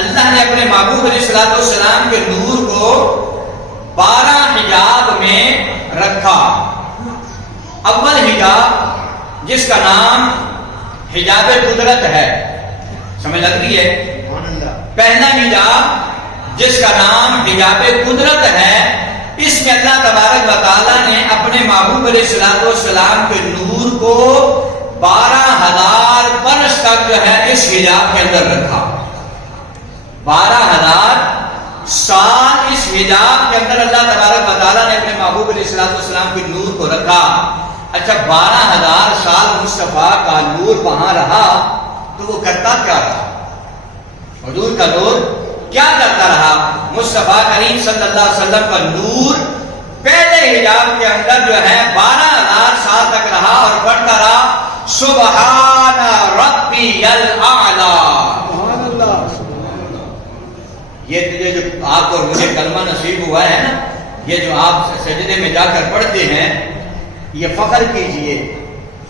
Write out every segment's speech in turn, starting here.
اللہ نے اپنے محبوب علیہ الصلوۃ والسلام کے نور کو 12 حجاب میں رکھا. اول حجاب جس کا نام حجاب قدرت ہے، سمجھ لگ رہی ہے؟ پہلا حجاب جس کا نام حجاب قدرت ہے، اس میں اللہ تبارک و تعالیٰ نے اپنے محبوب علیہ الصلوۃ والسلام کے نور کو 12,000 برس تک جو ہے اس حجاب کے اندر رکھا. 12,000 سال اس حجاب کے اندر اللہ تبارک و تعالیٰ نے اپنے محبوب علیہ الصلوۃ والسلام کے نور کو رکھا. اچھا 12,000 سال مصطفیٰ کا نور وہاں رہا تو وہ کرتا کیا رہا؟ حضور کا نور کیا کرتا رہا؟ مصطفیٰ کریم صلی اللہ علیہ وسلم کا نور پہلے حجاب کے اندر جو ہے 12,000 سال تک رہا اور پڑھتا رہا سبحان ربی الاعلی. یہ تجھے جو آپ کو مجھے کلمہ نصیب ہوا ہے نا، یہ جو آپ سجدے میں جا کر پڑھتے ہیں، یہ فخر کیجئے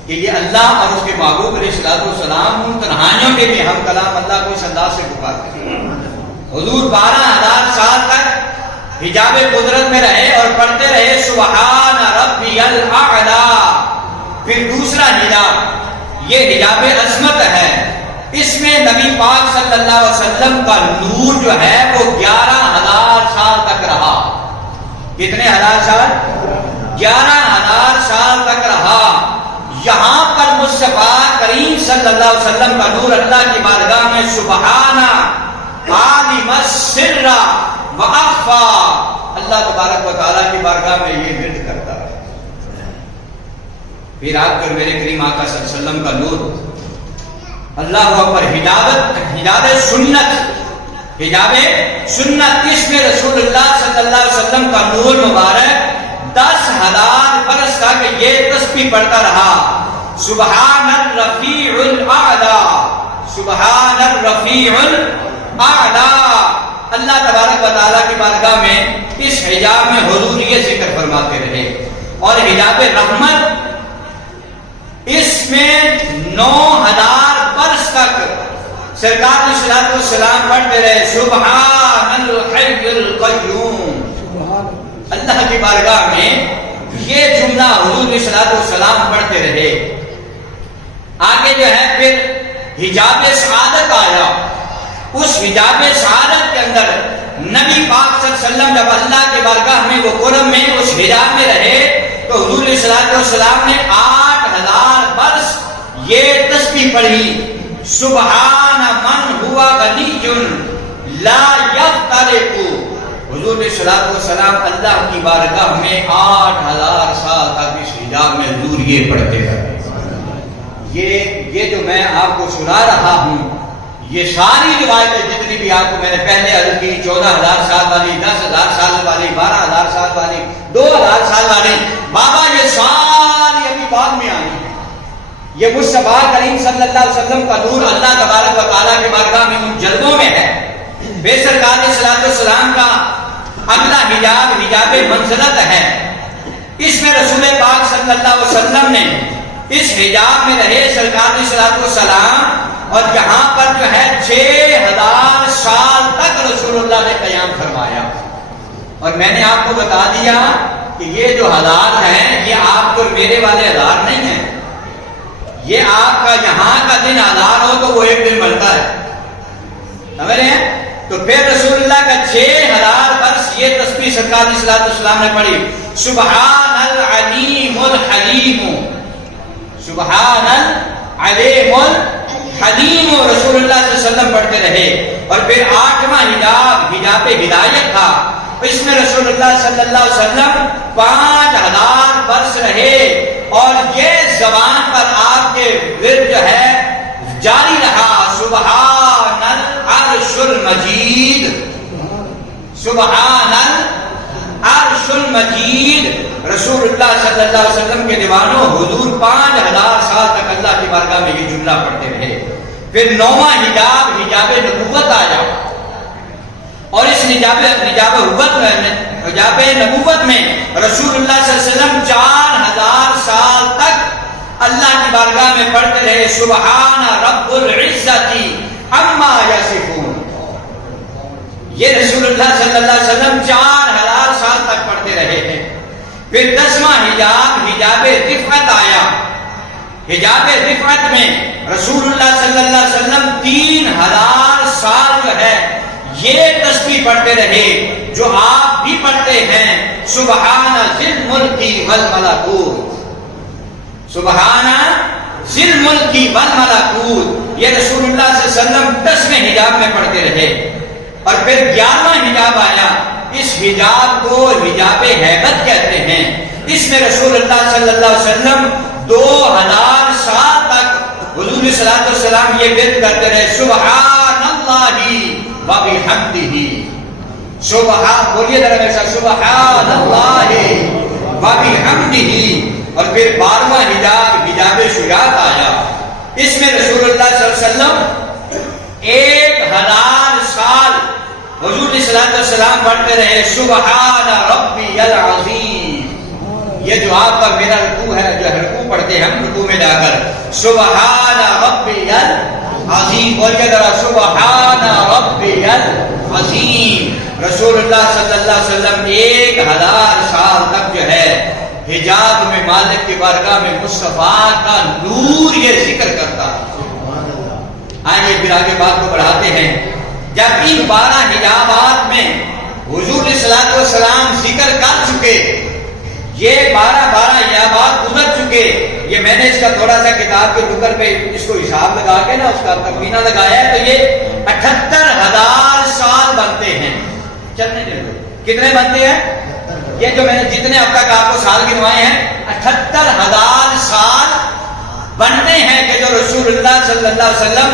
کہ یہ اللہ اور اس کے محبوب علیہ الصلوۃ والسلام ان تنہائیوں کے بھی ہم کلام اللہ کو اس انداز سے پکارتے ہیں. حضور 12,000 سال تک حجاب قدرت میں رہے اور پڑھتے رہے سبحان ربی الاعلی. پھر دوسرا حجاب یہ حجاب عظمت ہے. اس میں نبی پاک صلی اللہ علیہ وسلم کا نور جو ہے وہ 11,000 سال تک رہا. کتنے ہزار سال؟ 11,000 سال تک رہا. یہاں پر مصطفیٰ کریم صلی اللہ علیہ وسلم کا نور اللہ کی بارگاہ میں سبحان عالم السر واخفا، اللہ تبارک و تعالیٰ کی بارگاہ میں یہ ورد کرتا ہے. پھر آپ کر میرے کریم آقا صلی اللہ علیہ وسلم کا نور اللہ اکبر حجاب سنت، حجاب سنت. اس میں رسول اللہ صلی اللہ علیہ وسلم کا نور مبارک 10,000 برس تک یہ تسبیح پڑھتا رہا سبحان الرفیع الاعلی، سبحان الرفیع الاعلی. اللہ تبارک و تعالیٰ کی بارگاہ میں اس حجاب میں حضور یہ ذکر فرماتے رہے. اور حجاب رحمت اس میں 9,000 برس تک سرکار علیہ الصلوۃ والسلام پڑھتے رہے سبحان الحی القیوم. اللہ کی بارگاہ میں یہ جملہ حضور علیہ الصلوۃ والسلام پڑھتے رہے. آگے جو ہے پھر حجاب سعادت آیا. اس حجاب سعادت کے اندر نبی پاک صلی اللہ علیہ وسلم جب اللہ کے بارگاہ میں وہ قرب میں اس حجاب میں رہے تو حضور علیہ الصلوۃ والسلام نے 8,000 برس یہ تسبیح پڑھی سبحان من ہوا غنی لا یفترق. حضور علیہ الصلوۃ والسلام اللہ کی بارگاہ میں 8,000 سال تک اس حجاب میں حضور یہ پڑھتے رہے. یہ جو میں آپ کو سنا رہا ہوں یہ ساری روایتیں جتنی بھی آپ کو میں نے پہلے عرض کی 14,000 سال والی، 10,000 سال والی، 12,000 سال والی، 2,000 سال والی، بابا یہ ساری ابھی بعد میں آئی ہے. یہ مصطفیٰ کریم صلی اللہ علیہ وسلم کا نور اللہ تبارک و تعالیٰ کی بارگاہ میں ان جلووں میں ہے. بے سرکار علیہ الصلوۃ والسلام کا اگلا حجاب حجاب منزلت ہے. اس میں رسول پاک صلی اللہ علیہ وسلم نے اس حجاب میں رہے سرکار علیہ الصلوۃ والسلام، اور یہاں پر جو ہے 6,000 سال تک رسول اللہ نے قیام فرمایا. اور میں نے آپ کو بتا دیا کہ یہ جو حالات ہیں یہ آپ کو میرے والے حالات نہیں ہیں. یہ آپ کا یہاں کا دن آدھار ہو تو وہ ایک دن بنتا ہے، سمجھ رہے ہیں؟ تو پھر رسول اللہ کا 6,000 برس یہ تسبیح سرکار علیہ الصلوۃ والسلام نے پڑھی سبحان العلیم الحلیم، سبحان العلیم الحلیم رسول اللہ صلی اللہ علیہ وسلم پڑھتے رہے. اور پھر 8واں حجاب حجاب ہدایت تھا. اس میں رسول اللہ صلی اللہ علیہ وسلم 5,000 برس رہے اور یہ زبان پر آپ کے ورد جو ہے جاری رہا سبحان العرش المجید، سبحان العرش المجید. رسول اللہ صلی اللہ علیہ وسلم کے دیوانوں حضور 5,000 سال تک اللہ کی بارگاہ میں یہ جملہ پڑھتے رہے. پھر 9واں حجاب حجاب نبوت آیا اور اس حجاب نبوت میں رسول اللہ صلی اللہ علیہ وسلم 4,000 سال تک اللہ کی بارگاہ میں پڑھتے رہے سبحان رب العزت عما یصفون. وسلم 4000 سال تک پڑھتے رہے ہیں۔ پھر 10واں حجاب حجاب رفعت آیا۔ حجاب رفعت میں رسول اللہ صلی اللہ علیہ وسلم 3000 سال جو ہے یہ تسبیح پڑھتے رہے جو آپ بھی پڑھتے ہیں، سبحان ذی الملک والملکوت، سبحان ذی الملک والملکوت، یہ رسول اللہ صلی اللہ علیہ وسلم 10ویں حجاب میں پڑھتے رہے۔ اور پھر 11واں حجاب آیا، اس حجاب کو حجاب ہیبت کہتے ہیں۔ اس میں رسول اللہ صلی اللہ علیہ وسلم 2000 سال تک حضور صلی اللہ علیہ وسلم یہ ورد کرتے رہے، سبحان اللہ و بحمدہ، سبحان، بولیے ذرا میرے ساتھ، سبحان اللہ و بحمدہ۔ اور پھر 12واں حجاب حجاب شجاعت آیا۔ اس میں رسول اللہ صلی اللہ علیہ وسلم 1000 سال حضور صلی اللہ علیہ وسلم پڑھتے رہے، سبحان ربی العظیم۔ یہ جو آپ کا میرا رکوع ہے، جو رکوع پڑھتے ہیں ہم رکوع میں جا کر، سبحان ربی العظیم، بولیے ذرا، سبحان ربی العظیم۔ رسول اللہ صلی اللہ علیہ وسلم 1000 سال تک جو ہے حجاب میں مالک کی بارگاہ میں مصطفیٰ کا نور یہ ذکر کرتا ہے۔ آئیے پھر آگے بات کو بڑھاتے ہیں۔ جب ان 12 حجابات میں حضور صلی اللہ علیہ وسلم ذکر کر چکے، یہ 12 حجابات گزر چکے، یہ میں نے اس کا تھوڑا سا کتاب کے ٹکر پہ اس کو حساب لگا کے نا اس کا تخمینہ لگایا ہے، تو یہ 78000 سال بنتے ہیں۔ چلنے دیں، کتنے بنتے ہیں؟ یہ جو میں نے جتنے اب تک آپ کو سال گنوائے ہیں 78000 سال بنتے ہیں کہ جو رسول اللہ صلی اللہ علیہ وسلم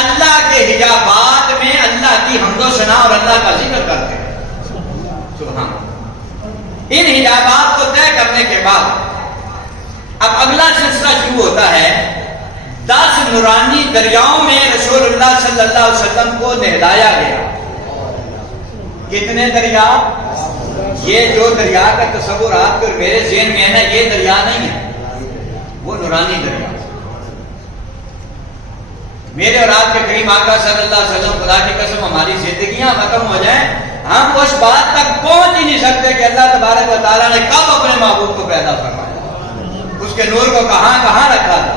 اللہ کے حجابات میں اللہ کی حمد و ثنا اور اللہ کا ذکر کرتے ہیں۔ سبحان۔ ان حجابات کو طے کرنے کے بعد اب اگلا سلسلہ شروع ہوتا ہے۔ 10 نورانی دریاؤں میں رسول اللہ صلی اللہ علیہ وسلم کو نہلایا گیا۔ کتنے دریا؟ یہ جو دریا کا تصور آپ کے اور میرے ذہن میں ہے نا، یہ دریا نہیں ہے، وہ نورانی دریا۔ میرے اور آپ کے کریم آقا صلی اللہ علیہ وسلم، خدا کی قسم ہماری زندگیاں ختم ہو جائیں، ہم اس بات تک پہنچ ہی نہیں سکتے کہ اللہ تبارک و تعالیٰ نے کب اپنے محبوب کو پیدا فرمایا، اس کے نور کو کہاں کہاں رکھا تھا۔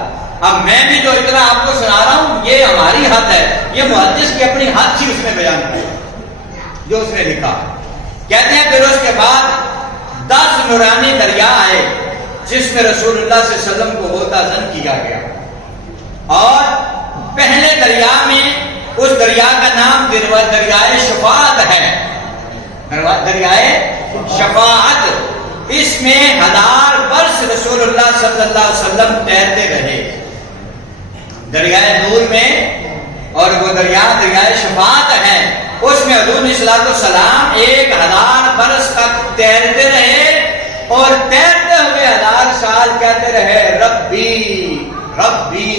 اب میں بھی جو اتنا آپ کو سنا رہا ہوں یہ ہماری حد ہے، یہ محدث کی اپنی حد سی اس میں بیان کی جو اس نے لکھا۔ کہتے ہیں پھر اس کے بعد 10 نورانی دریا آئے جس میں رسول اللہ صلی اللہ علیہ وسلم کو غوطہ زن کیا گیا، اور پہلے دریا میں اس دریا کا نام دریائے شفاعت ہے، دریائے شفاعت۔ اس میں 1000 برس رسول اللہ صلی اللہ علیہ وسلم تیرتے رہے دریائے نور میں، اور وہ دریا دریائے شفاعت ہے، اس میں حضور صلی اللہ علیہ وسلم 1000 برس تک تیرتے رہے، اور تیرتے ہوئے 1000 سال کہتے رہے ربی ربی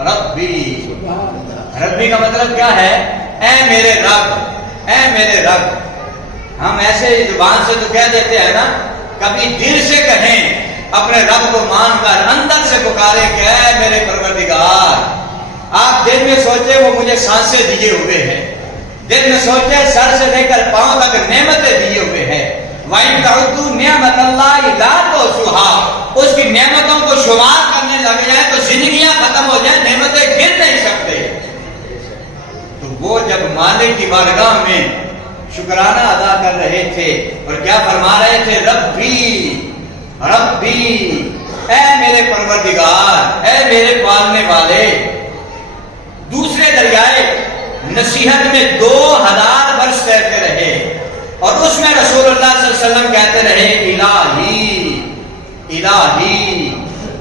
ربی۔ ربی کا مطلب کیا ہے؟ اے میرے رب، اے میرے رب۔ ہم ایسے زبان سے تو کہہ دیتے ہیں نا، کبھی دل سے کہیں، اپنے رب کو مان کر اندر سے پکارے کہ اے میرے پروردگار۔ آپ دل میں سوچے وہ مجھے سانسیں دیے ہوئے ہیں، دل میں سوچے سر سے لے کر پاؤں تک نعمتیں دیے ہوئے ہیں، وَإِن تَعُدُّوا نِعْمَتَ اللَّهِ لَا تُحْصُوهَا، اس کی نعمتوں کو شمار کرنے لگ جائے تو زندگیاں ختم ہو جائیں، نعمتیں گر نہیں سکتے۔ تو وہ جب مالک کی بارگاہ میں شکرانہ ادا کر رہے تھے اور کیا فرما رہے تھے، ربی ربی، اے میرے پروردگار، اے میرے پالنے والے۔ دوسرے دریائے نصیحت میں 2000 برس تیرتے رہے، اور اس میں رسول اللہ صلی اللہ علیہ وسلم کہتے رہے الہی الہی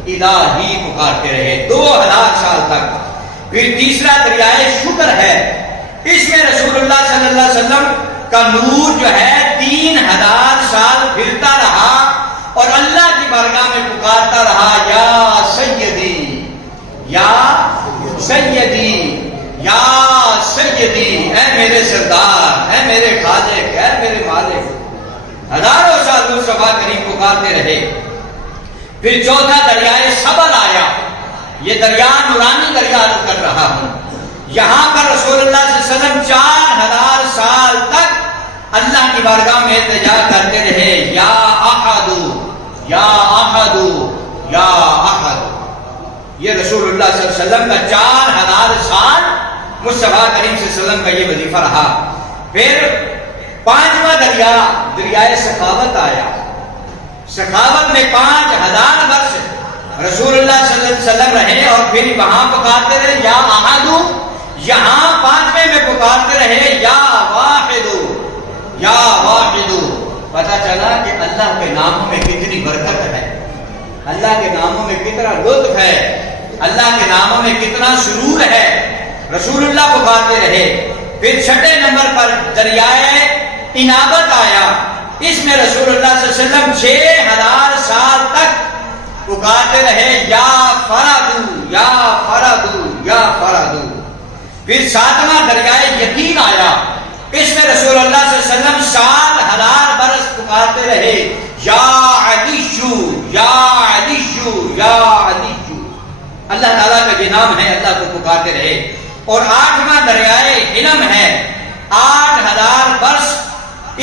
الہی، پکارتے رہے 2000 سال تک۔ پھر تیسرا دریائے شکر ہے، اس میں رسول اللہ صلی اللہ علیہ وسلم کا نور جو ہے 3000 سال پھرتا رہا، اور اللہ کی بارگاہ میں پکارتا رہا، یا سیدی یا سیدی یا سیدی، اے میرے سردار، اے میرے خالق، اے میرے مالک۔ ہزاروں سال مصطفیٰ کریم پکارتے رہے۔ پھر چوتھا دریائے صبر آیا، یہ دریا نورانی دریا عرض کر رہا ہوں۔ یہاں پر رسول اللہ صلی اللہ علیہ وسلم 4000 سال تک اللہ کی بارگاہ میں التجا کرتے رہے، یا احد یا احد یا احد۔ یہ رسول اللہ صلی اللہ علیہ وسلم کا 4000 سال مصطفیٰ کریم صلی اللہ علیہ وسلم کا یہ وظیفہ رہا۔ پھر 5واں دریا دریائے سخاوت آیا۔ سخاوت میں 5000 برس رسول اللہ صلی اللہ علیہ وسلم رہے اور پھر وہاں پکارتے رہے یا احد، یہاں 5ویں میں پکارتے رہے یا واحد یا واحد۔ پتہ چلا کہ اللہ کے ناموں میں کتنی برکت ہے، اللہ کے ناموں میں کتنا لطف ہے، اللہ کے ناموں میں کتنا سرور ہے۔ رسول اللہ پکارتے رہے۔ پھر 6 نمبر پر دریائے انابت آیا۔ اس میں رسول اللہ صلی اللہ علیہ وسلم 6000 سال تک پکارتے رہے یا فرد یا فرد یا فرد۔ پھر 7واں دریائے یقین آیا۔ اس میں رسول اللہ صلی اللہ علیہ وسلم 7000 برس پکارتے رہے یا علی یا علی یا علی۔ اللہ تعالیٰ کا یہ نام ہے، اللہ کو پکارتے رہے۔ اور 8واں دریائے علم ہے۔ 8000 برس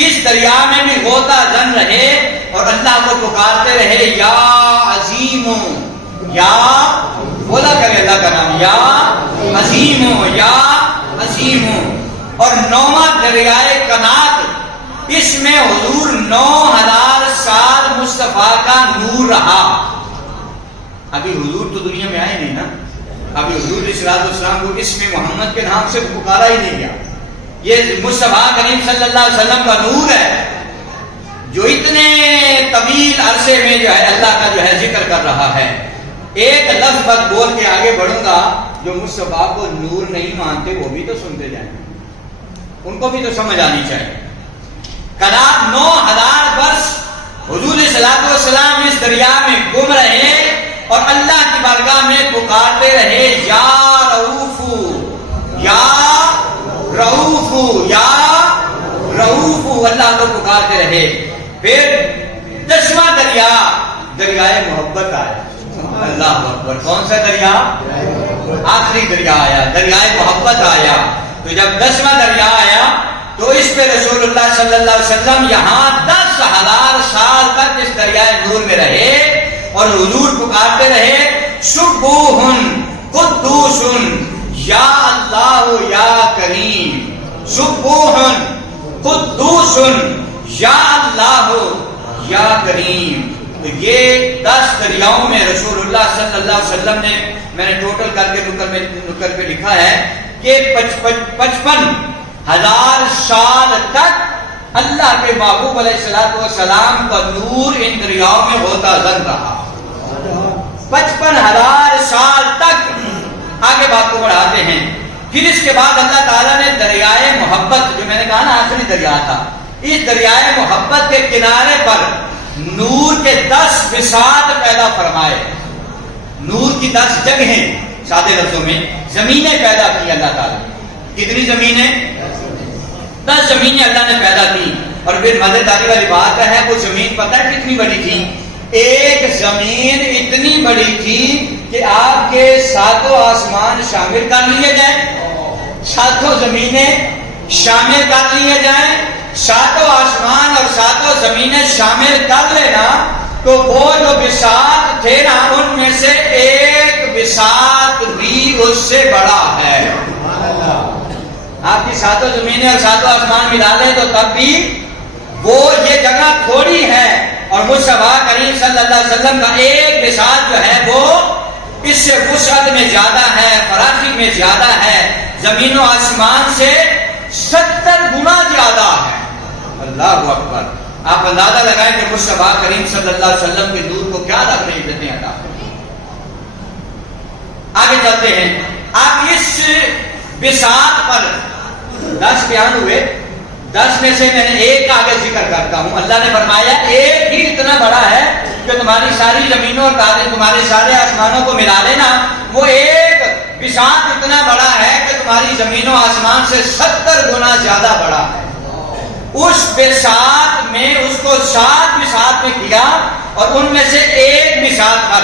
اس دریا میں بھی غوطہ زن رہے اور اللہ کو پکارتے رہے یا عظیم یا، بولا کرے اللہ کا نام، یا عظیم یا عظیم۔ اور 9واں دریائے قنات، اس میں حضور 9000 سال مصطفیٰ کا نور رہا۔ ابھی حضور تو دنیا میں آئے نہیں نا، ابھی حضور علیہ السلام کو اس میں محمد کے نام سے پکارا ہی نہیں گیا۔ یہ مصطفیٰ کریم صلی اللہ علیہ وسلم کا نور ہے جو اتنے طویل عرصے میں جو ہے اللہ کا جو ہے ذکر کر رہا ہے۔ ایک لفظ بس بول کے آگے بڑھوں گا، جو مصطفیٰ کو نور نہیں مانتے وہ بھی تو سنتے جائیں، ان کو بھی تو سمجھ آنی چاہیے۔ قنات 9000 برس حضور صلی اللہ علیہ وسلم اس دریا میں گم رہے اور اللہ کی بارگاہ میں پکارتے رہے یا رؤوف یا رؤوف یا رؤوف، اللہ کو پکارتے رہے۔ پھر 10واں دریا دریائے محبت آیا۔ اللہ اکبر، کون سا دریا؟ آخری دریا آیا، دریائے محبت آیا۔ تو جب 10واں دریا آیا تو اس پہ رسول اللہ صلی اللہ علیہ وسلم یہاں 10,000 سال تک اس دریائے نور میں رہے اور حضور پکارتے رہے سبوح قدوس یا اللہ یا کریم، سبوح قدوس یا اللہ یا کریم۔ تو یہ 10 دریاؤں میں رسول اللہ صلی اللہ علیہ وسلم نے، میں نے ٹوٹل کر کے نکل پہ لکھا ہے کہ 55,000 سال تک اللہ کے محبوب علیہ السلام کا نور ان دریاؤں میں ہوتا زن رہا۔ 55,000 سال تک۔ آگے بات کو بڑھاتے ہیں۔ پھر اس کے بعد اللہ تعالیٰ نے دریائے محبت، جو میں نے کہا نا آخری دریا تھا، اس دریائے محبت کے کنارے پر نور کے 10 بساط پیدا فرمائے۔ نور کی 10 جگہیں، سادے لفظوں میں زمینیں پیدا کی اللہ تعالیٰ۔ کتنی زمینیں؟ 10 زمینیں اللہ نے پیدا کی۔ اور پھر مزیداری والی بات ہے، وہ زمین پتہ ہے کتنی بڑی تھی؟ ایک زمین اتنی بڑی تھی کہ آپ کے 7 آسمان شامل کر لیے جائیں، 7 زمینیں شامل کر لیے جائیں، 7 آسمان اور 7 زمینیں شامل کر لینا تو وہ جو بساط تھے نا ان میں سے ایک بساط بھی اس سے بڑا ہے۔ آپ کی 7 زمینیں اور 7 آسمان ملا لیں تو تب بھی وہ یہ جگہ تھوڑی ہے، اور مصطفیٰ کریم صلی اللہ علیہ وسلم کا ایک بساط جو ہے وہ اس سے وسعت میں زیادہ ہے، فراخی میں زیادہ ہے، زمین و آسمان سے 70 گنا زیادہ ہے۔ اللہ اکبر۔ آپ اندازہ لگائیں کہ مصطفیٰ کریم صلی اللہ علیہ وسلم کے نور کو کیا رکھ رہی عزتیں عطا۔ آگے چلتے ہیں۔ آپ اس بساط پر 10 بیان ہوئے، 10 میں سے میں نے ایک آگے ذکر کرتا ہوں۔ اللہ نے فرمایا ایک ہی اتنا بڑا ہے کہ تمہاری ساری زمینوں اور تمہارے سارے آسمانوں کو ملا لینا، وہ ایک بساط اتنا بڑا ہے کہ تمہاری زمینوں آسمان سے 70 گنا زیادہ بڑا ہے۔ اس بساط میں اس کو 7 بساط میں کیا اور ان میں سے ایک بساط پر،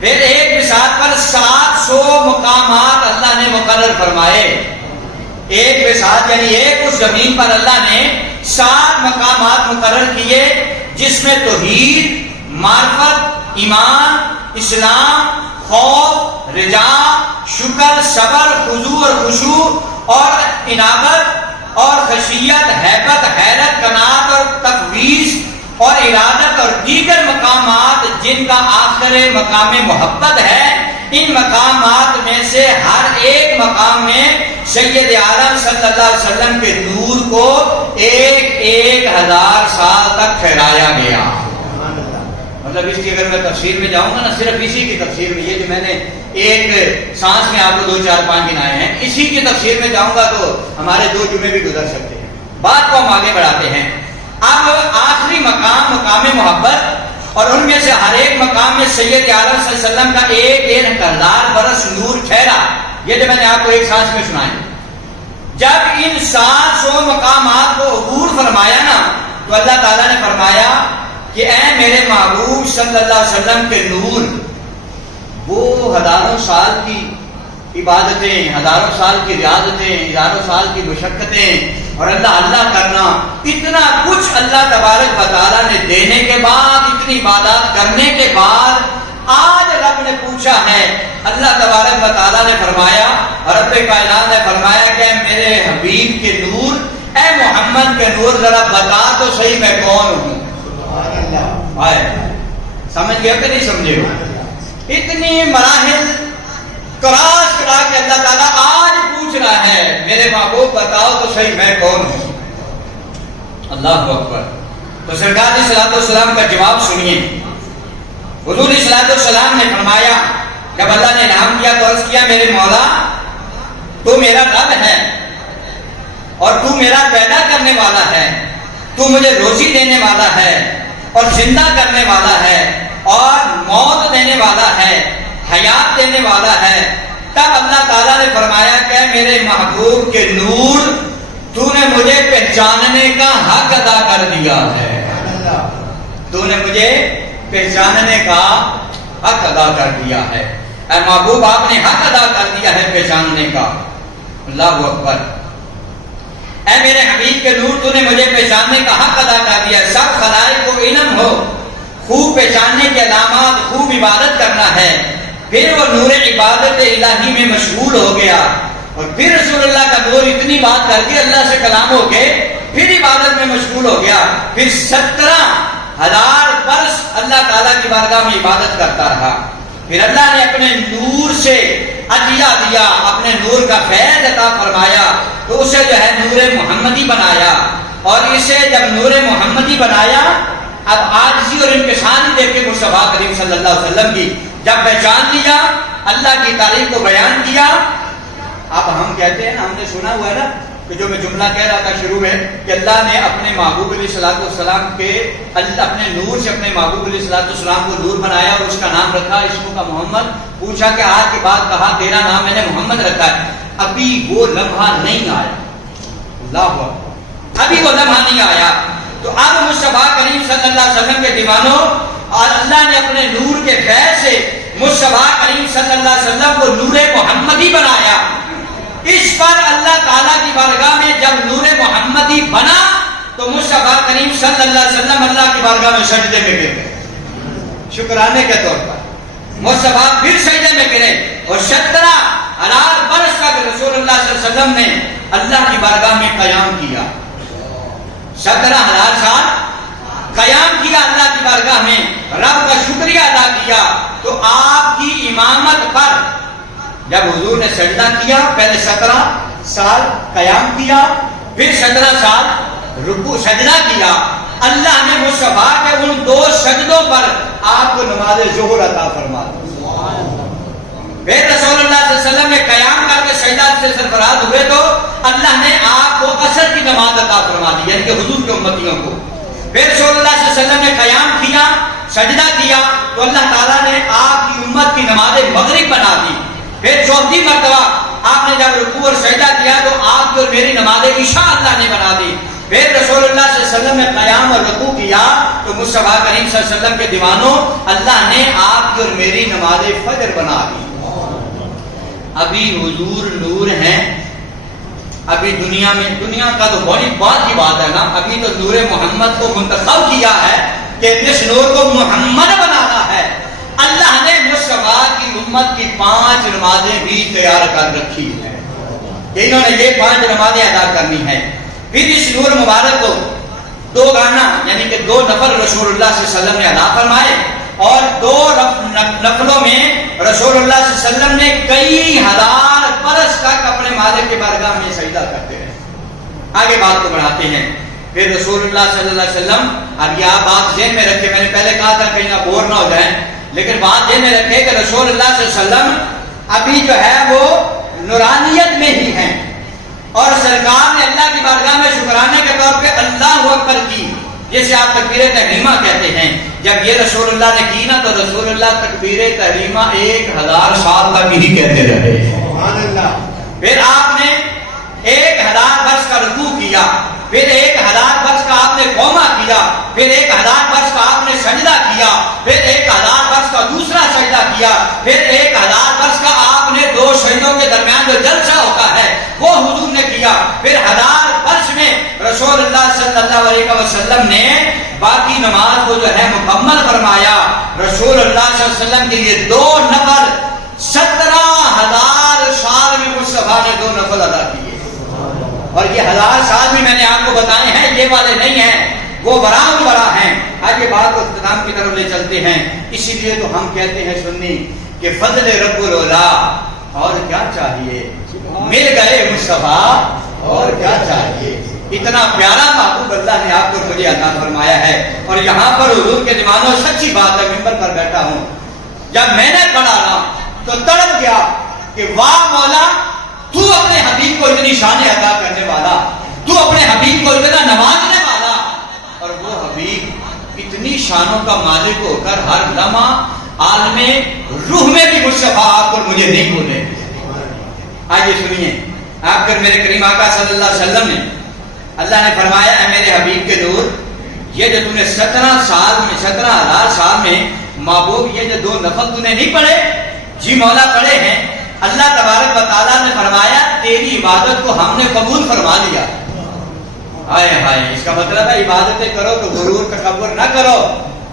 پھر ایک بساط پر 700 مقامات اللہ نے مقرر فرمائے۔ ایک بساط یعنی ایک اس زمین پر اللہ نے 7 مقامات مقرر کیے، جس میں توحید، معرفت، ایمان، اسلام، خوف، رجا، شکر، صبر، خضوع اور خشوع اور انابت اور خشیت، ہیبت، حیرت، قناعت اور تفویض اور ارادت اور دیگر مقامات جن کا آخر مقام محبت ہے، ان مقامات میں سے ہر ایک مقام میں سید عالم صلی اللہ علیہ وسلم کے نور کو 1000 سال تک ٹھہرایا گیا۔ مطلب اس کی اگر میں تفسیر میں جاؤں گا نا، صرف اسی کی تفسیر میں، یہ جو میں نے ایک سانس میں آپ کو 2 4 5 گنائے ہیں، اسی کی تفسیر میں جاؤں گا تو ہمارے 2 جمعے بھی گزر سکتے ہیں۔ بات کو ہم آگے بڑھاتے ہیں۔ اب آخری مقام مقام محبت، اور ان میں سے ہر ایک مقام میں سید عالم صلی اللہ علیہ وسلم کا 1000 برس نور ٹھہرا، یہ جو میں نے آپ کو ایک سانس میں سنایا۔ جب ان 700 مقامات کو عبور فرمایا نا، تو اللہ تعالیٰ نے فرمایا کہ اے میرے محبوب صلی اللہ علیہ وسلم کے نور، وہ ہزاروں سال کی عبادتیں، ہزاروں سال کی ریاضتیں، ہزاروں سال کی مشقتیں اور اللہ کرنا، اتنا کچھ اللہ تبارک و تعالیٰ نے دینے کے بعد، اتنی عبادات کرنے کے بعد، آج رب نے پوچھا ہے، اللہ تبارک و تعالیٰ نے فرمایا، رب کائنات نے فرمایا کہ میرے حبیب کے نور، اے محمد کے نور، ذرا بتا تو صحیح میں کون ہوں۔ سمجھ گیا کہ نہیں سمجھے ہو؟ اتنی مراحل کراس کرا کے اللہ تعالیٰ آج پوچھ رہا ہے، میرے محبوب بتاؤ تو صحیح میں کون ہوں۔ اللہ اکبر۔ تو سرکار علیہ الصلوۃ والسلام کا جواب سنیے۔ حضور علیہ الصلوۃ والسلام نے فرمایا، جب اللہ نے انعام کیا تو عرض کیا، میرے مولا تو میرا رب ہے اور تو میرا پیدا کرنے والا ہے، تو مجھے روزی دینے والا ہے اور زندہ کرنے والا ہے اور موت دینے والا ہے، حیات دینے والا ہے۔ تب اللہ تعالیٰ نے فرمایا کہ میرے محبوب کے نور، تو نے مجھے پہچاننے کا حق ادا کر دیا ہے، تو نے مجھے پہچاننے کا حق ادا کر دیا ہے۔ اے محبوب، آپ نے حق ادا کر دیا ہے پہچاننے کا۔ اللہ اکبر۔ اے میرے حبیب کے نور، تو نے مجھے پہچاننے کا حق ادا کر دیا ہے۔ سب خلائق کو علم ہو خوب پہچاننے کے علامات، خوب عبادت کرنا ہے۔ پھر وہ نور عبادت الہی میں مشغول ہو گیا، اور پھر رسول اللہ کا نور اتنی بات کر کے اللہ سے کلام ہو کے پھر عبادت میں مشغول ہو گیا۔ پھر 17,000 برس اللہ تعالیٰ کی بارگاہ میں عبادت کرتا رہا۔ پھر اللہ نے اپنے نور سے عطیہ دیا، اپنے نور کا فیض عطا فرمایا، تو اسے جو ہے نور محمدی بنایا۔ اور اسے جب نور محمدی بنایا، اب عاجزی اور انکساری دیکھ کے مصطفیٰ کریم صلی اللہ علیہ وسلم کی جب پہچان لیا، اللہ کی تعریف کو بیان کیا۔ اب ہم کہتے ہیں، ہم نے سنا ہوا ہے نا کہ جو میں جملہ کہہ رہا تھا شروع میں، کہ اللہ نے اپنے محبوب علیہ الصلوۃ والسلام کے اپنے نور سے اپنے محبوب علیہ الصلوۃ والسلام کو نور بنایا اور اس کا نام رکھا اسموں کا محمد۔ پوچھا کہ آج کے بعد کہا تیرا نام میں نے محمد رکھا ہے۔ ابھی وہ لمحہ نہیں آیا۔ اللہ اکبر۔ ابھی وہ لمحہ نہیں آیا۔ تو اب مصطفیٰ کریم صلی اللہ علیہ وسلم کے دیوانوں، اور اللہ نے اپنے نور کے فیض سے مصطفیٰ کریم صلی اللہ علیہ وسلم کو نور محمدی بنایا۔ اس پر اللہ تعالیٰ کی بارگاہ میں جب نور محمدی بنا تو مصطفیٰ کریم صلی اللہ علیہ وسلم اللہ کی بارگاہ میں سجدے میں گر گئے، شکرانے کے طور پر۔ مصطفیٰ پھر سجدے میں گرے، اور 17,000 برس تک رسول اللہ صلی اللہ علیہ وسلم نے اللہ کی بارگاہ میں قیام کیا۔ 17,000 سال قیام کیا اللہ کی بارگاہ میں، رب کا شکریہ ادا کیا۔ تو آپ کی امامت پر جب حضور نے سجدہ کیا، پہلے 17 سال قیام کیا، پھر 17 سال رکوع سجدہ کیا، اللہ نے مصطفیٰ کے ان 2 سجدوں پر آپ کو نماز ظہر عطا فرما دی۔ پھر رسول اللہ صلی اللہ علیہ وسلم نے قیام کر کے سجدہ سے سرفراز ہوئے تو اللہ نے آپ کو عصر کی نماز عطا فرما دی، یعنی کہ حضور کے امتیوں کو۔ پھر رسول اللہ صلی اللہ علیہ وسلم نے قیام کیا، سجدہ کیا، تو اللہ تعالیٰ نے آپ کی امت کی نماز مغرب بنا دی۔ پھر 4تھی مرتبہ آپ نے جب رکوع اور سجدہ کیا تو آپ کی اور میری نماز عشاء اللہ نے بنا دی۔ پھر رسول اللہ صلی اللہ علیہ وسلم نے قیام اور رکوع کیا تو مصطفیٰ کریم صلی اللہ علیہ وسلم کے دیوانوں، اللہ نے آپ کی اور میری نماز فجر بنا دی۔ ابھی حضور نور ہیں، ابھی دنیا کا تو بڑی بات کی بات ہے نا، ابھی تو نور محمد کو منتخب کیا ہے کہ اس نور کو محمد بنانا ہے۔ اللہ نے مصطفیٰ کی امت کی 5 نمازیں بھی تیار کر رکھی ہے کہ انہوں نے یہ 5 نمازیں ادا کرنی ہے۔ پھر اس نور مبارک کو 2 گانا یعنی کہ 2 نفل رسول اللہ صلی اللہ علیہ وسلم نے ادا فرمائے، اور 2 نفلوں میں رسول اللہ صلی اللہ علیہ وسلم نے کئی ہزار برس تک اپنے مالک کے بارگاہ میں سجدہ کرتے رہے۔ آگے بات کو بڑھاتے ہیں۔ پھر رسول اللہ صلی اللہ علیہ وسلم، اب یہ بات ذہن میں رکھے، میں نے پہلے کہا تھا کہیں نہ بور نہ ہو جائیں، لیکن بات ذہن میں رکھے کہ رسول اللہ صلی اللہ علیہ وسلم ابھی جو ہے وہ نورانیت میں ہی ہیں، اور سرکار نے اللہ کی بارگاہ میں شکرانے کے طور پہ اللہ اکبر کی، جسے آپ تکبیر تحریمہ کہتے ہیں۔ جب یہ رسول اللہ نے کی نا تو رسول اللہ تکبیر تحریمہ 1000 سال تک ہی کہتے رہے۔ سبحان اللہ۔ پھر آپ نے 1000 برس کا رکوع کیا، پھر 1000 برس کا آپ نے قوما کیا، پھر 1000 برس کا آپ نے سجدہ کیا، پھر 1000 برس کا دوسرا سجدہ کیا، پھر 1000 برس کا آپ نے 2 سجدوں کے درمیان جو جلسہ ہوتا ہے وہ حضور نے کیا، پھر 1000 برس میں رسول اللہ صلی اللہ علیہ وسلم نے باقی نماز کو جو ہے مکمل فرمایا۔ رسول اللہ صلی اللہ علیہ وسلم کے لیے 2 نفل 17,000 سال میں مصطفیٰ نے 2 نفل ادا کیے، اور یہ 1000 سال بھی میں نے آپ کو بتائے ہیں، یہ والے نہیں ہیں، وہ برآمد برا ہیں۔ آگے بات کو اختتام کی طرف لے چلتے ہیں۔ اسی لیے تو ہم کہتے ہیں سنی کہ فضل رب العلا، اور کیا چاہیے، مل گئے مصطفیٰ اور کیا چاہیے۔ اتنا پیارا محبوب اللہ نے آپ کو مجھے عطا فرمایا ہے، اور یہاں پر حضور کے زمانوں سچی بات ہے، ممبر پر بیٹھا ہوں، جب میں نے پڑھا نا تو تڑپ گیا کہ واہ مولا، تو اپنے حبیب کو اتنی شان عطا کرنے والا، تو اپنے حبیب کو اتنا نوازنے والا، اور وہ حبیب اتنی شانوں کا مالک ہو کر ہر لمحہ عالم روح میں بھی مصطفیٰ آپ اور مجھے نہیں بولے۔ آئیے سنیے، آپ کر میرے کریم آقا صلی اللہ علیہ وسلم نے، اللہ نے فرمایا ہے میرے حبیب کے نور، یہ جو تم نے 17,000 سال میں محبوب یہ جو 2 نفل تم نے نہیں پڑھے، جی مولا پڑھے ہیں۔ اللہ تبارک و تعالیٰ نے فرمایا تیری عبادت کو ہم نے قبول فرما لیا۔ ہائے ہائے، اس کا مطلب ہے عبادتیں کرو تو غرور تکبر نہ کرو،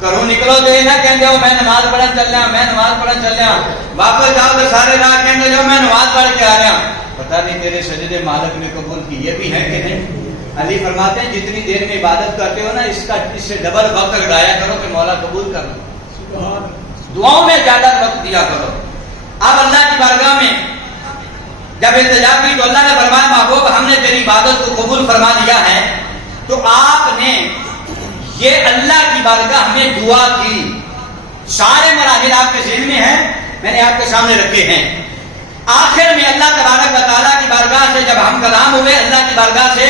کرو نکلو تو یہ نہ کہتے ہو میں نماز پڑھن چل رہا، میں نماز پڑھن چل رہا، واپس جاؤ تو سارے راہ کہتے جو میں نماز پڑھ کے آ رہا، پتہ نہیں تیرے سجدے مالک نے قبول کی، یہ بھی ہے کہ نہیں۔ علی فرماتے ہیں جتنی دیر میں عبادت کرتے ہو نا اس سے ڈبل وقت لگایا کرو کہ مولا قبول کر لو، دعاؤں میں زیادہ وقت دیا کرو۔ اب اللہ کی بارگاہ میں جب التجا کی تو اللہ نے فرمایا محبوب ہم نے تیری عبادت کو قبول فرما لیا ہے، تو آپ نے یہ اللہ کی بارگاہ میں دعا کی۔ سارے مراحل آپ کے ذہن میں ہیں، میں نے آپ کے سامنے رکھے ہیں۔ آخر میں اللہ تبارک و تعالیٰ کی بارگاہ سے جب ہم کلام ہوئے، اللہ کی بارگاہ سے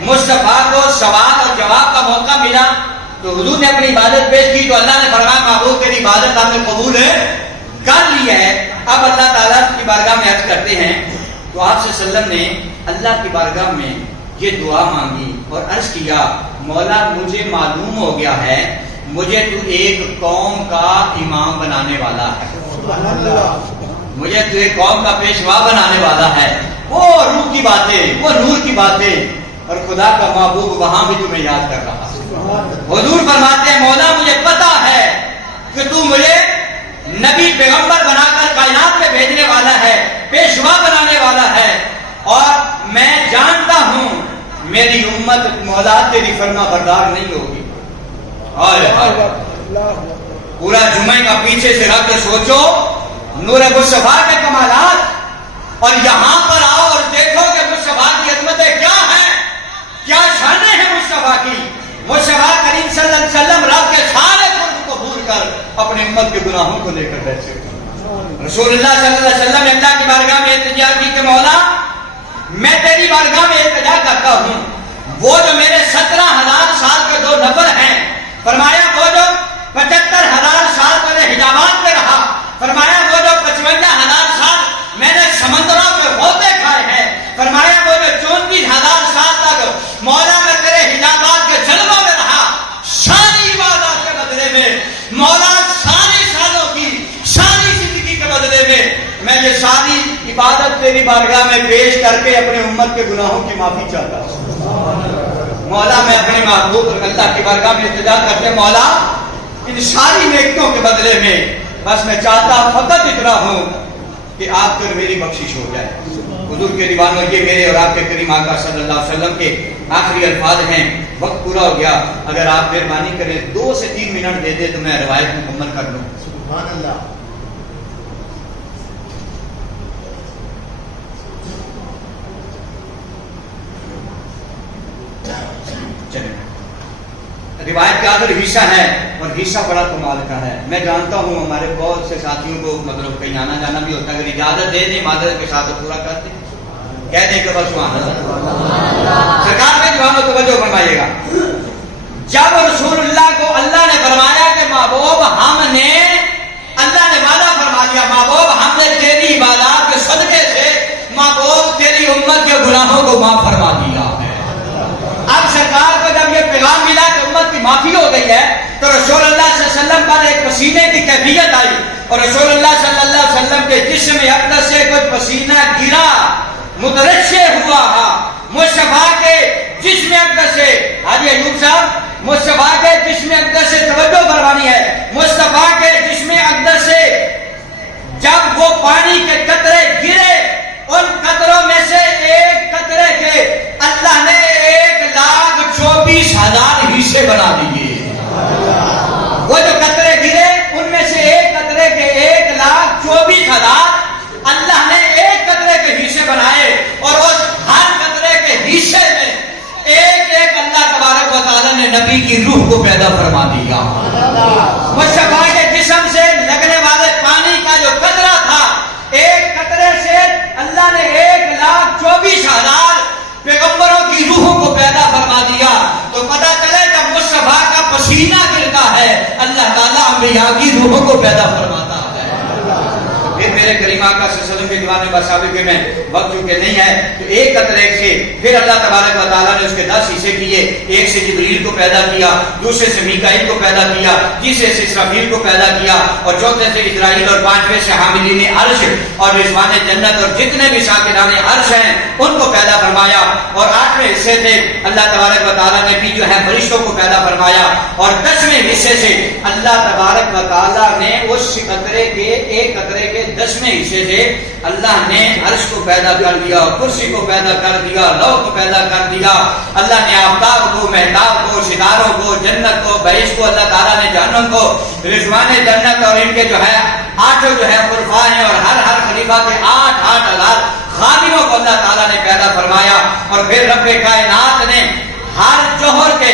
مصطفیٰ کو سوال اور جواب کا موقع ملا، تو حضور نے اپنی عبادت پیش کی تو اللہ نے فرمایا محبوب تیری عبادت آپ نے قبول کر لی ہے۔ اب اللہ تعالیٰ کی بارگاہ میں عرض کرتے ہیں، تو آپ صلی اللہ علیہ وسلم نے اللہ کی بارگاہ میں یہ دعا مانگی اور عرض کیا مولا مجھے معلوم ہو گیا ہے مجھے تو ایک قوم کا امام بنانے والا ہے، مجھے تو ایک قوم کا پیشوا بنانے والا ہے۔ وہ روح کی باتیں، وہ نور کی باتیں، اور خدا کا محبوب وہاں بھی تمہیں یاد کر رہا۔ حضور فرماتے ہیں مولا مجھے پتا ہے کہ تو مجھے نبی پیغمبر بنا کر کائنات میں بھیجنے والا ہے، پیشوا بنانے والا ہے، اور میں جانتا ہوں میری امت مولا تیری فرما بردار نہیں ہوگی۔ پورا جمعہ کا پیچھے سے رکھ کے سوچو نور مصطفیٰ کے کمالات، اور یہاں پر آؤ اور دیکھو کہ مصطفیٰ کی عظمتیں کیا ہیں، کیا شانیں ہیں مصطفیٰ کی۔ مصطفیٰ کریم صلی اللہ علیہ وسلم رب کے سارے قرب کو بھول کر اپنے امت کے گناہوں کو لے کر بیٹھے۔ رسول اللہ صلی اللہ علیہ وسلم نے اللہ کی بارگاہ میں التجا کی کہ مولا میں تیری بارگاہ میں التجا کرتا ہوں، وہ جو میرے 17,000 سال کے 2 نفل ہیں، فرمایا وہ جو 75,000 سال میں نے حجابات میں رہا، فرمایا وہ جو 55,000 سال میں نے سمندروں میں غوطے کھائے ہیں، فرمایا وہ جو 34,000 سال تک مولا میں تیرے حجابات کے جلووں میں رہا، ساری عبادات کے بدلے میں مولا ساری سالوں کی ساری زندگی کے بدلے میں یہ ساری عبادت تیری بارگاہ میں پیش کر کے اپنے امت کے گناہوں کی معافی چاہتا ہوں۔ مولا میں اپنے محبوب اللہ کی بارگاہ میں التجا کرتے مولا ان ساری نیکیوں کے بدلے میں بس میں چاہتا فقط اتنا ہوں کہ آپ پر میری بخشش ہو جائے۔ حضور کے دیوانوں یہ میرے اور آپ کے کریم آقا صلی اللہ علیہ وسلم کے آخری الفاظ ہیں۔ وقت پورا ہو گیا، اگر آپ مہربانی کریں 2 سے 3 منٹ دے دیں تو میں روایت مکمل کر لوں۔ سبحان اللہ۔ روایت کا آخر حصہ ہے اور حصہ بڑا کمال کا ہے۔ میں جانتا ہوں ہمارے بہت سے ساتھیوں کو مطلب کہیں آنا جانا بھی ہوتا ہے، اگر اجازت دے دیں معذرت کے ساتھ پورا کر دیں، کہہ دیں کہ بس سبحان اللہ۔ سرکار کے جوانوں توجہ فرمائیے گا، جب رسول اللہ کو اللہ نے فرمایا کہ محبوب ہم نے، اللہ نے وعدہ فرما دیا محبوب ہم نے تیری عبادات کے صدقے سے محبوب تیری امت کے گناہوں کو معاف فرما دیا ہے۔ اب سرکار کو جب یہ پیغام ملا کہ امت کی معافی ہو گئی ہے تو رسول اللہ صلی اللہ علیہ وسلم پر ایک پسینے کی کیفیت آئی اور رسول اللہ صلی اللہ علیہ وسلم کے جسم اقدس سے کچھ پسینہ گرا، مترشح ہوا۔ مصطفیٰ کے جسم اقدس سے، حاجی ایوب صاحب مصطفیٰ کے جسم اقدس سے توجہ فرمانی ہے، مصطفیٰ کے جسم اقدس سے جب وہ پانی کے قطرے گرے، ان قطروں میں سے ایک قطرے کے اللہ نے 1,24,000 حصے بنا دیے۔ وہ جو قطرے گرے ان میں سے ایک قطرے کے 1,24,000 اللہ نے ایک قطرے کے حصے بنائے اور اس ہر قطرے کے حصے میں ایک ایک اللہ تبارک و تعالی نے نبی کی روح کو پیدا فرما دیا۔ مصطفیٰ کے جسم سے لگنے والے پانی کا جو قطرہ تھا، ایک قطرے سے اللہ نے 1,24,000 پیغمبروں کی روحوں کو پیدا فرما دیا۔ تو پتہ چلے جب مصطفیٰ کا پسینہ گرتا ہے اللہ تعالیٰ انبیاء کی روحوں کو پیدا فرماتا ہے۔ پھر میرے کریم آقا صلی اللہ علیہ وسلم کے دیوانے بسابق میں وقت چونکہ نہیں ہے تو ایک قطرے سے پھر اللہ تبارک و تعالیٰ نے اس کے 10 حصے کیے، ایک سے جبریل کو پیدا کیا، دوسرے سے میکائیل کو پیدا کیا، تیسرے سے اسرافیل کو پیدا کیا اور چوتھے سے اسرائیل اور پانچویں سے حاملین عرش اور رضوان جنت اور جتنے بھی ساکنان عرش ہیں ان کو پیدا فرمایا اور 8ویں حصے سے اللہ تبارک و تعالیٰ نے بھی جو ہے فرشتوں کو پیدا فرمایا اور 10ویں حصے سے اللہ تبارک و تعالیٰ نے اس قطرے کے ایک قطرے کے 10ویں حصے سے اللہ نے عرش کو پیدا کر دیا، کرسی کو پیدا کر دیا، لوح کو پیدا کر دیا۔ اللہ نے آفتاب کو، مہتاب کو، ستاروں کو، جنت کو، بہشت کو، اللہ تعالیٰ نے جہنم کو، رضوان جنت اور ان کے جو ہے 8 جو ہے خلفاء ہیں اور ہر خلیفہ کے 8,000 خادموں کو اللہ تعالیٰ نے پیدا فرمایا اور پھر رب کائنات نے ہر جوہر کے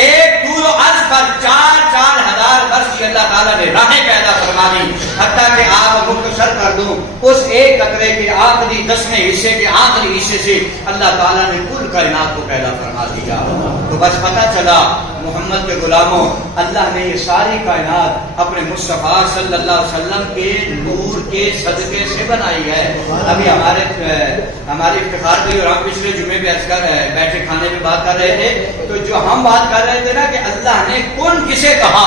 ایک طول و عرض پر 4,000 برس کی اللہ تعالیٰ نے راہیں پیدا فرما دی، حتیٰ کہ آپ مختصر کر دوں اس ایک قطرے کے آخری 10ویں حصے کے آخری حصے سے اللہ تعالیٰ نے کل کائنات کو پیدا فرما دیا۔ تو بس پتہ چلا محمد کے غلاموں اللہ نے یہ ساری کائنات اپنے مصطفیٰ صلی اللہ علیہ وسلم کے نور کے صدقے سے بنائی ہے۔ ابھی ہمارے افتخار کی اور ہم پچھلے جمعے پہ بیٹھے کھانے میں بات کر رہے تھے تو جو ہم بات کر رہے تھے نا کہ اللہ نے کون کسے کہا،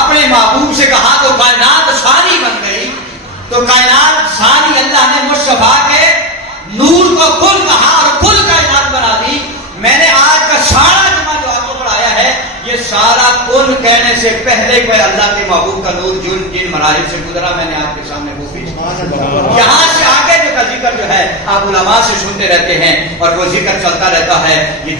اپنے محبوب سے کہا تو کائنات ساری بن گئی۔ تو کائنات ساری اللہ نے مصطفیٰ کے نور کو کل کہا اور کل کائنات بنا دی۔ میں نے آج کا سارا جمعہ جو آپ کو پڑھایا ہے یہ سارا کل کہنے سے پہلے کوئی اللہ کے محبوب کا نور جن مراحل سے گزرا میں نے آپ کے سامنے وہ پیش کیا۔ یہاں سے آگے جو کا ذکر جو ہے آپ علماء سے سنتے رہتے ہیں اور وہ ذکر چلتا رہتا ہے۔ یہ